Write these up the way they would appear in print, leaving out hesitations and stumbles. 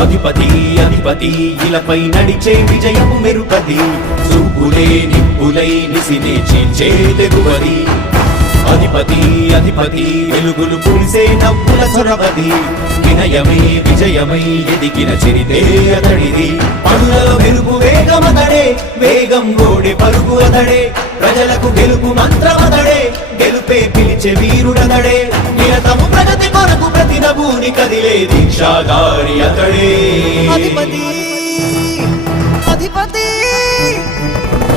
అధిపతి అధిపతి ఇలపై నడిచే విజయము మెరుపది చూపులే నిప్పులై నిసినే చీల్చే తెగువది అధిపతి అధిపతి వెలుగులు పులిసే నవ్వుల చొరవది వినయమై విజయమై ఎదిగిన చరితే అతడిది పనులలో మెరుపు వేగమతడే వేగం గోడే పరుగు అతడే ప్రజలకు గెలుపు మంత్రమతడే గెలుపే పిలిచే వీరుడతడే నిరతము ప్రగతి కొరకు ప్రతి నభూని కదిలే దీక్షాగారి అతడే అధిపతి అధిపతి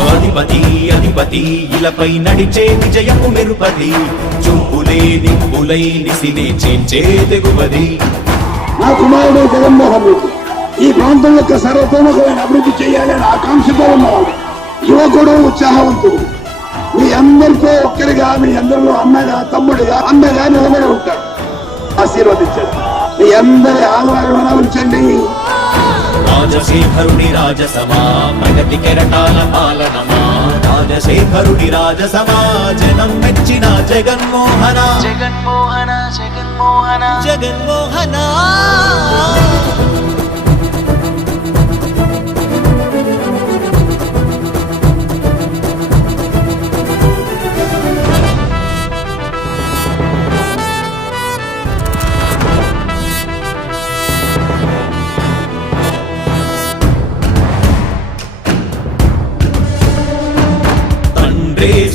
అధిపతి అధిపతి ఇలపై నడిచే విజయము మెరుపది చూపులే నిప్పులై నిసినే చేంచే తెగువది నా కుమారుడు జగన్మోహన్ రెడ్డి ఈ ప్రాంతం యొక్క సర్వతోముఖమైన అభివృద్ధి చేయాలని ఆకాంక్షతో ఉన్నవాడు యువకుడు ఉత్సాహవంతుడు మీ అందరితో ఒక్కరిగా మీ అందరిలో అన్నగా తమ్ముడిగా అన్నగా నిలబడి ఉంటాడు ఆశీర్వదించండి మీ అందరి ఆహ్వానం ఉంచండి రాజశేఖరుడి రాజసమా ప్రగతి కెరటాల పాలనమా రాజశేఖరుడి రాజసమా జనం మెచ్చిన జగన్మోహన జగన్మోహన జగన్మోహన జగన్మోహన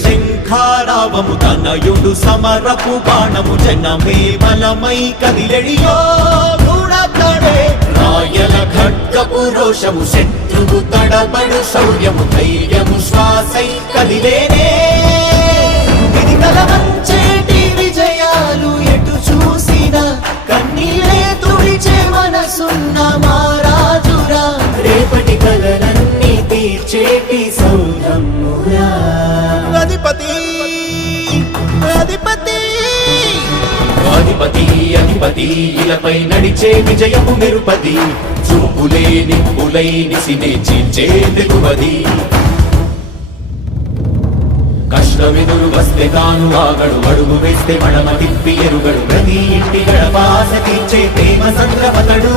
శంఖారావము తనయుడు సమరపు బాణము జనమే బలమై కదిలెడియో గూడతడే రాయల ఖడ్గపు రోషము శత్రువు తడబడు శౌర్యము ధైర్యము శ్వాసై కదిలేనే ఇది కలవంచేటి విజయాలు ఎటు చూసినా కన్నీలే తుడిచే మనసున్న మారాజురా రేపటి కలలన్నీ తీర్చేటి సౌరమ్మురా అధిపతి అధిపతి అధిపతి అధిపతి ఇలపై నడిచే విజయము మెరుపది చూపులే నిప్పులై నిసినే చీల్చే తెగువది కష్టమెదురు వస్తే తాను ఆగడు అడుగు వేస్తే మడమ తిప్పి ఎరుగడు ప్రతి ఇంటి గడపాస తీర్చే ప్రేమ సంద్రపతడు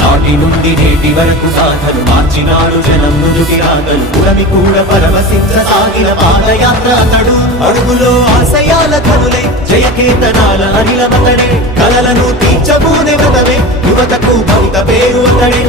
నాటి నుండి నేటి వరకు సాధలు మార్చినాడు జనం నుదుటి రాగలు పురమి కూడా పరవశించసాగిన పాదయాత్ర అతడు అడుగులో ఆశయాల కనులే జయకేతనాల అనిలమతడే కలలను తీర్చబూనే వ్రతమే యువతకు భవిత పేరు అతడే